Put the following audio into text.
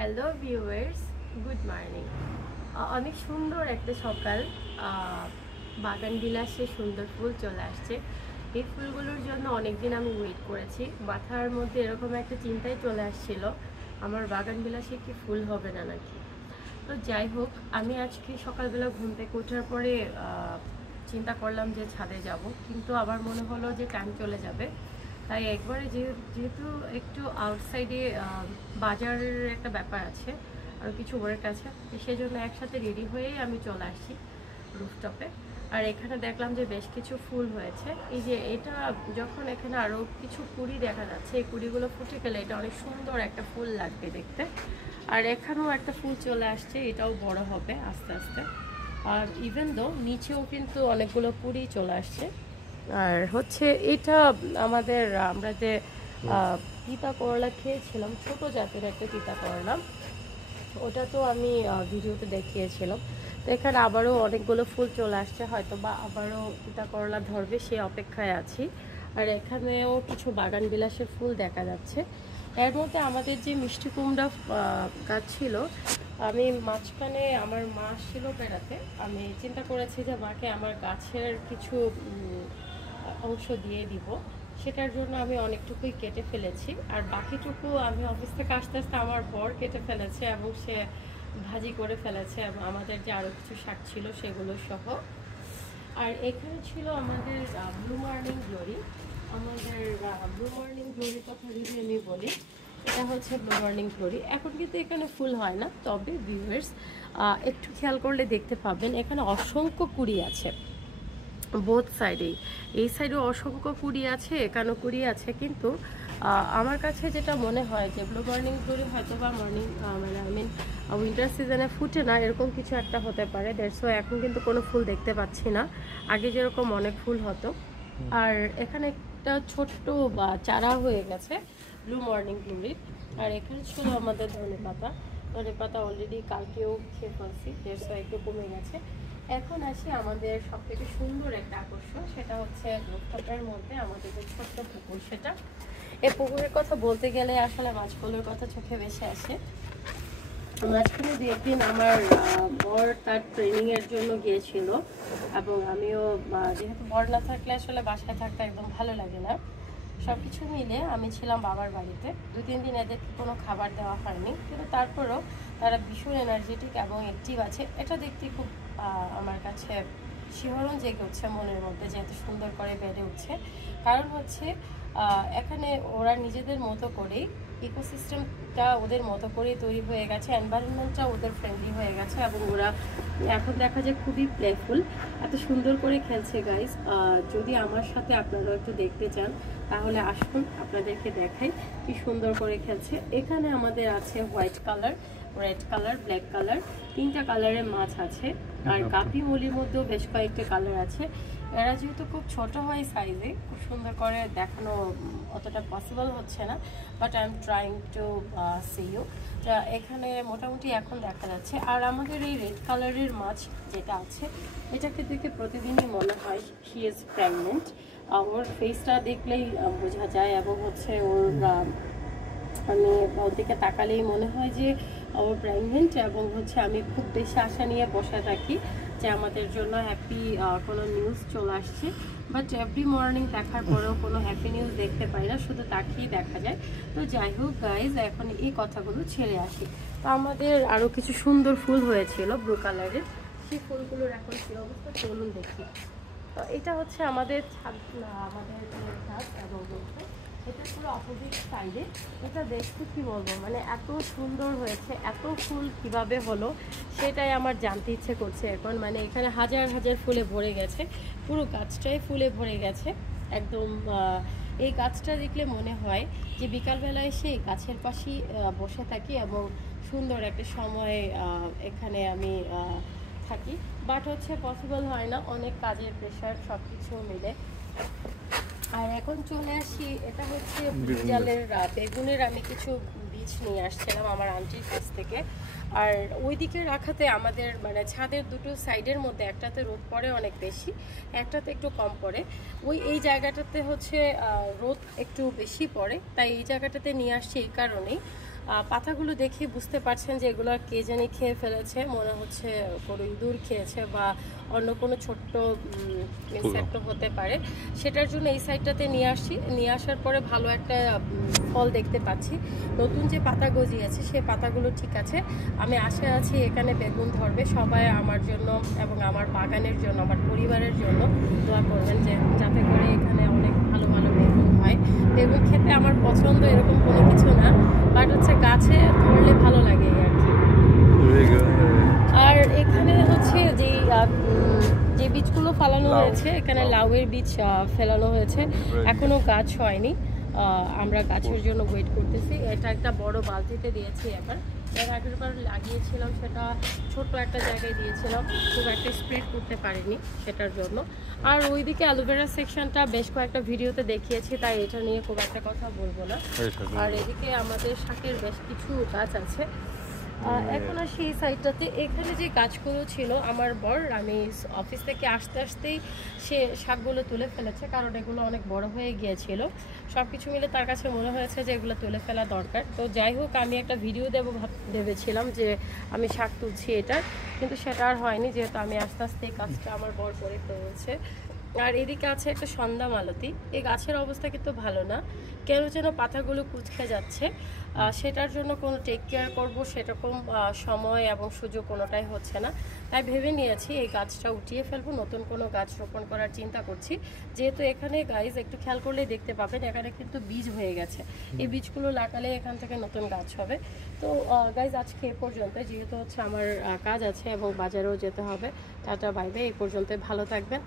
Hello viewers, good morning. অনেক সুন্দর একটা সকাল। বাগান বিলাসে সুন্দর ফুল চলে আসছে। এই ফুলগুলোর জন্য অনেকদিন আমি ওয়েট করেছি। মাথার মধ্যে এরকম একটা চিন্তাই চলে আসছিল, আমার বাগান বিলাসে কি ফুল হবে না নাকি। তো যাই হোক, আমি আজকে সকালবেলা ঘুম থেকে ওঠার পরে চিন্তা করলাম যে ছাদে যাব, কিন্তু আবার মনে হলো যে টাইম চলে যাবে। তাই একবারে যেহেতু একটু আউটসাইডে বাজারের একটা ব্যাপার আছে, আর কিছু ওয়ার্ক আছে, সেজন্য একসাথে রেডি হয়েই আমি চলে আসছি রুফটপে। আর এখানে দেখলাম যে বেশ কিছু ফুল হয়েছে। এই যে এটা যখন এখানে আরও কিছু কুড়ি দেখা যাচ্ছে, এই কুড়িগুলো ফুটে গেলে এটা অনেক সুন্দর একটা ফুল লাগবে দেখতে। আর এখানেও একটা ফুল চলে আসছে, এটাও বড় হবে আস্তে আস্তে। আর ইভেন দো নিচেও কিন্তু অনেকগুলো কুড়ি চলে আসছে। আর হচ্ছে এটা আমাদের আমরা যে তিতা করলা খেয়েছিলাম, ছোট জাতের একটা তিতা করলা, ওটা তো আমি ভিডিওতে দেখিয়েছিলাম। তো এখানে আবারও অনেকগুলো ফুল চলে আসছে, হয়তো বা আবারও তিতা করলা ধরবে, সে অপেক্ষায় আছি। আর এখানেও কিছু বাগান বিলাসের ফুল দেখা যাচ্ছে। এর মধ্যে আমাদের যে মিষ্টি কুমড়া গাছ ছিল, আমি মাঝখানে আমার মা ছিল বেড়াতে, আমি চিন্তা করেছি যে মাকে আমার গাছের কিছু অংশ দিয়ে দিব। সেটার জন্য আমি অনেকটুকুই কেটে ফেলেছি, আর বাকিটুকু আমি অফিস থেকে আস্তে আস্তে আমার বর কেটে ফেলেছে এবং সে ভাজি করে ফেলেছে, এবং আমাদের যে আরও কিছু শাক ছিল সেগুলো সহ। আর এখানে ছিল আমাদের ব্লু মর্নিং গ্লোরি। আমাদের ব্লু মর্নিং গ্লোরির কথা যদি আমি বলি, এটা হচ্ছে ব্লু মর্নিং গ্লোরি। এখন কিন্তু এখানে ফুল হয় না, তবে ভিউয়ার্স একটু খেয়াল করলে দেখতে পাবেন এখানে অসংখ্য কুড়ি আছে বোথ সাইডেই। এই সাইডেও অসংখ্য কুড়ি আছে, এখানেও কুড়ি আছে, কিন্তু আমার কাছে যেটা মনে হয় যে ব্লু মর্নিং গ্লোরি হয়তো বা মর্নিং মানে আই মিন উইন্টার সিজনে ফুটে না, এরকম কিছু একটা হতে পারে। দ্যাটস ওয়াই এখন কিন্তু কোনো ফুল দেখতে পাচ্ছি না, আগে যেরকম অনেক ফুল হতো। আর এখানে একটা ছোট্ট বা চারা হয়ে গেছে ব্লু মর্নিং গ্লোরির। আর এখানে ছিল আমাদের ধনেপাতা। ধনেপাতা অলরেডি কালকেও খেয়ে ফেলছি, দ্যাটস ওয়াই একটু কমে গেছে। এখন আসি আমাদের সব থেকে সুন্দর একটা আকর্ষণ, সেটা হচ্ছে রুফটপের মধ্যে আমাদের যে ছোট্ট পুকুর, সেটা। এই পুকুরের কথা বলতে গেলে আসলে মাছগুলোর কথা চোখে ভেসে আসে। মাঝখানে দু একদিন আমার বর তার ট্রেনিংয়ের জন্য গিয়েছিল, এবং আমিও যেহেতু বর না থাকলে আসলে বাসায় থাকতে একদম ভালো লাগে না। সব কিছু মিলে আমি ছিলাম বাবার বাড়িতে, 2-3 দিন এদেরকে কোনো খাবার দেওয়া হয়নি, কিন্তু তারপরেও তারা ভীষণ এনার্জেটিক এবং অ্যাক্টিভ আছে। এটা দেখতে খুব আমার কাছে শিহরণ জেগে উঠছে মনের মধ্যে, যে এত সুন্দর করে বেড়ে উঠছে। কারণ হচ্ছে এখানে ওরা নিজেদের মতো করেই, ইকোসিস্টেমটা ওদের মতো করেই তৈরি হয়ে গেছে, এনভায়রনমেন্টটা ওদের ফ্রেন্ডলি হয়ে গেছে, এবং ওরা এখন দেখা যায় খুবই প্লেফুল, এত সুন্দর করে খেলছে গাইস। যদি আমার সাথে আপনারা একটু দেখতে চান তাহলে আসুন, আপনাদেরকে দেখাই কি সুন্দর করে খেলছে। এখানে আমাদের আছে white colour, red colour, black colour, 3টা কালারের মাছ আছে। আর গাপি মলির মধ্যেও বেশ কয়েকটা কালার আছে। এরা যেহেতু খুব ছোট হয় সাইজে, খুব সুন্দর করে দেখানো অতটা পসিবল হচ্ছে না, but I am trying to see you. এখানে মোটামুটি এখন দেখা যাচ্ছে। আর আমাদের এই রেড কালারের মাছ যেটা আছে, এটাকে দেখে প্রতিদিনই মনে হয় শি ইজ প্রেগনেন্ট। ওর ফেসটা দেখলেই বোঝা যায়, এবং হচ্ছে ওর আমি ওর দিকে তাকালেই মনে হয় যে ওর প্রেগনেন্ট, এবং হচ্ছে আমি খুব বেশি আশা নিয়ে বসে থাকি যে আমাদের জন্য হ্যাপি কোনো নিউজ চলে আসছে। বাট এভরি মর্নিং দেখার পরেও কোনো হ্যাপি নিউজ দেখতে পাই না, শুধু তাকিয়ে দেখা যায়। তো যাই হোক গাইজ, এখন এই কথাগুলো ছেড়ে আসি। তো আমাদের আরও কিছু সুন্দর ফুল হয়েছিল ব্লু কালারের, সেই ফুলগুলোর এখন কী অবস্থা চলুন দেখি। তো এটা হচ্ছে আমাদের ছাদ, আমাদের ছাদ, এবং এটা পুরো অপোজিট সাইডে। এটা দেখতে কি বলবো, মানে এত সুন্দর হয়েছে, এত ফুল কিভাবে হলো সেটাই আমার জানতে ইচ্ছে করছে এখন। মানে এখানে হাজার হাজার ফুলে ভরে গেছে, পুরো গাছটাই ফুলে ভরে গেছে একদম। এই গাছটা দেখলে মনে হয় যে বিকালবেলা এসে এই গাছের পাশেই বসে থাকি, এবং সুন্দর একটা সময় এখানে আমি থাকি। বাট হচ্ছে পসিবল হয় না, অনেক কাজের প্রেশার সব কিছু মিলে। আর এখন চলে আসি, এটা হচ্ছে ব্রিঞ্জালের বেগুনের আমি কিছু বীজ নিয়ে আসছিলাম আমার আন্টির কাছ থেকে। আর ওইদিকে রাখাতে আমাদের মানে ছাদের দুটো সাইডের মধ্যে, একটাতে রোদ পড়ে অনেক বেশি, একটাতে একটু কম পড়ে। এই জায়গাটাতে হচ্ছে রোদ একটু বেশি পড়ে, তাই এই জায়গাটাতে নিয়ে আসছি এই কারণেই পাতাগুলো দেখে বুঝতে পারছেন যে এগুলো কে জানি খেয়ে ফেলেছে, মনে হচ্ছে কোনো ইঁদুর খেয়েছে বা অন্য কোনো ছোট্ট ইনসেক্ট হতে পারে। সেটার জন্য এই সাইডটাতে নিয়ে আসার পরে ভালো একটা ফল দেখতে পাচ্ছি। নতুন যে পাতা গজিয়েছে সেই পাতাগুলো ঠিক আছে। আমি আশা আছি এখানে বেগুন ধরবে। সবাই আমার জন্য এবং আমার বাগানের জন্য, আমার পরিবারের জন্য দোয়া করবেন যে যাতে করে এখানে অনেক ভালো ভালো বেগুন হয়। বেগুন খেতে আমার পছন্দ এরকম কোনো কিছু না, বাট হচ্ছে গাছে ধরলে ভালো লাগে আর কি। আর এখানে হচ্ছে যে বীজগুলো ফেলানো হয়েছে, এখানে লাউয়ের বীজ ফেলানো হয়েছে, এখনো গাছ হয়নি। আমরা গাছের জন্য ওয়েট করতেছি। এটা একটা বড় বালতিতে দিয়েছি এবার। এর আগের বার লাগিয়েছিলাম, সেটা ছোট একটা জায়গায় দিয়েছিলাম, খুব একটা স্প্রেড করতে পারিনি সেটার জন্য। আর ওইদিকে অ্যালোভেরা সেকশনটা বেশ কয়েকটা ভিডিওতে দেখিয়েছি, তাই এটা নিয়ে খুব একটা কথা বলবো না। আর এদিকে আমাদের শাকের বেশ কিছু গাছ আছে। এখন আসি এই সাইডটাতে। এখানে যে গাছগুলো ছিল, আমার বর আমি অফিস থেকে আসতেই সে শাকগুলো তুলে ফেলেছে, কারণ এগুলো অনেক বড় হয়ে গিয়েছিল। সব কিছু মিলে তার কাছে মনে হয়েছে যে এগুলো তুলে ফেলা দরকার। তো যাই হোক, আমি একটা ভিডিও ভেবেছিলাম যে আমি শাক তুলছি এটা, কিন্তু সেটা আর হয়নি, যেহেতু আমি আস্তে আস্তে এই কাজটা আমার বর করে ফেলেছে। আর এদিকে আছে একটা সন্ধ্যা মালতী। এই গাছের অবস্থা কিন্তু ভালো না, কেন যেন পাতাগুলো কুঁচকে যাচ্ছে। সেটার জন্য কোনো টেক কেয়ার করবো সেরকম সময় এবং সুযোগ কোনোটাই হচ্ছে না। তাই ভেবে নিয়েছি এই গাছটা উঠিয়ে ফেলবো, নতুন কোনো গাছ রোপণ করার চিন্তা করছি। যেহেতু এখানে গাইজ একটু খেয়াল করলেই দেখতে পাবেন এখানে কিন্তু বীজ হয়ে গেছে। এই বীজগুলো লাগালে এখান থেকে নতুন গাছ হবে। তো গাইজ আজকে এ পর্যন্ত, যেহেতু হচ্ছে আমার কাজ আছে এবং বাজারেও যেতে হবে। টাটা বাই বাই, এই পর্যন্ত, ভালো থাকবেন।